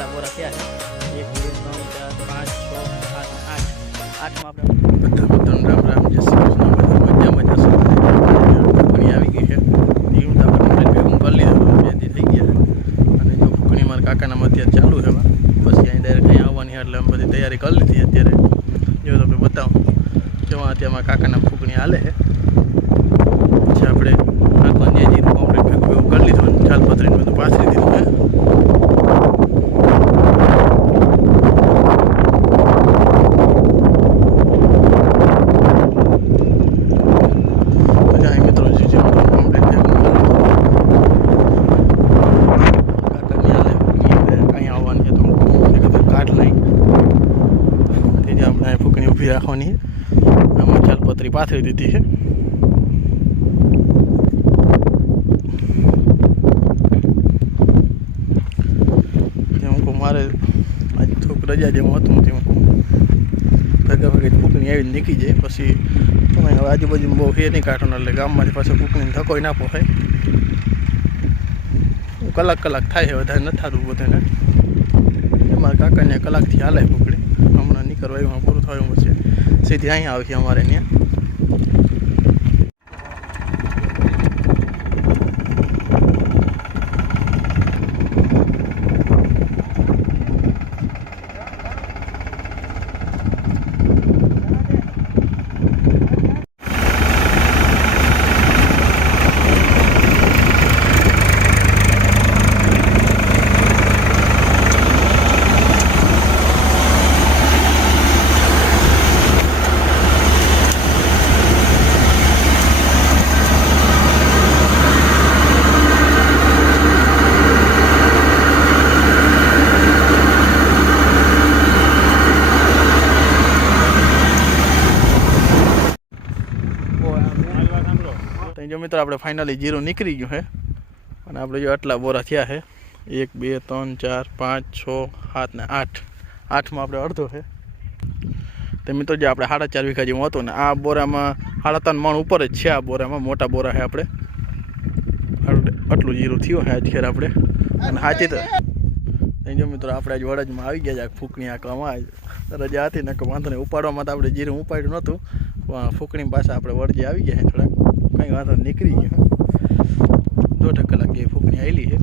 આટલા બોરા થયા છે 1 2 3 4 5 6 7 8 આઠમાં આપણે બધા મિત્રોને રામ રામ જય શ્રી કૃષ્ણ બધા મજામાં જશો ફૂકણી આવી ગઈ છે એવું તો આપણે ભેગું કરી લીધું બેથી થઈ ગયા અને જો ફૂકણી મારા કાકાનામાં અત્યારે ચાલુ છે પછી અહીં ડાયરેક્ટ અહીં આવવાની એટલે અમે બધી તૈયારી કરી લીધી અત્યારે જો તમને બતાવું જેમાં અત્યારે મારા કાકાના ફૂકણી હાલે છે પછી આપણે નાખવાની જીરું કમ્પ્લીટ ભેગું કરી લીધું ચાલ પતરીને બધું પાથરી દીધું છે રાખવાની આમાં ચાલપત્રી પાથરી દીધી છે હું મારે આજ થોડુંક રજા જેવું હતું હું ભેગા ભેગી ફૂકણી આવી નીકળી જાય પછી તમે હવે આજુબાજુ બહુ ફેર નહીં કાઢવાનો એટલે ગામમાંથી પાછું ફૂકણીને ધકોઈ ના પોસાય કલાક થાય છે વધારે નથી થતું બધાને મારા કાકાને કલાકથી હાલે ફૂકણી હમણાં નીકળવા એમાં પૂરું થયું પછી સીધી અહીંયા આવી અમારે ત્યાં જો મિત્રો આપણે ફાઇનલી જીરું નીકળી ગયું છે અને આપણે જો આટલા બોરા થયા છે 1 2 3 4 5 6 7 ને 8 આઠમાં આપણે અડધો છે તો મિત્રો જે આપણે 4.5 વીઘા જેવું હતું ને આ બોરામાં 3.5 મણ ઉપર જ છે આ બોરામાં મોટા બોરા છે આપણે આટલું જીરું થયું છે આજ ખેર આપણે અને સાચી તો જો મિત્રો આપણે આજ વડજમાં આવી ગયા છે ફૂકણી આંકવામાં રજા હતી ને વાંધો નહીં ઉપાડવામાં તો આપણે જીરું ઉપાડ્યું નહોતું ફૂકણી પાસે આપણે વડજે આવી ગયા છે થોડાક કંઈ વાંધો નીકળી ગયો 2 કલાક જે ફૂકણી આવેલી છે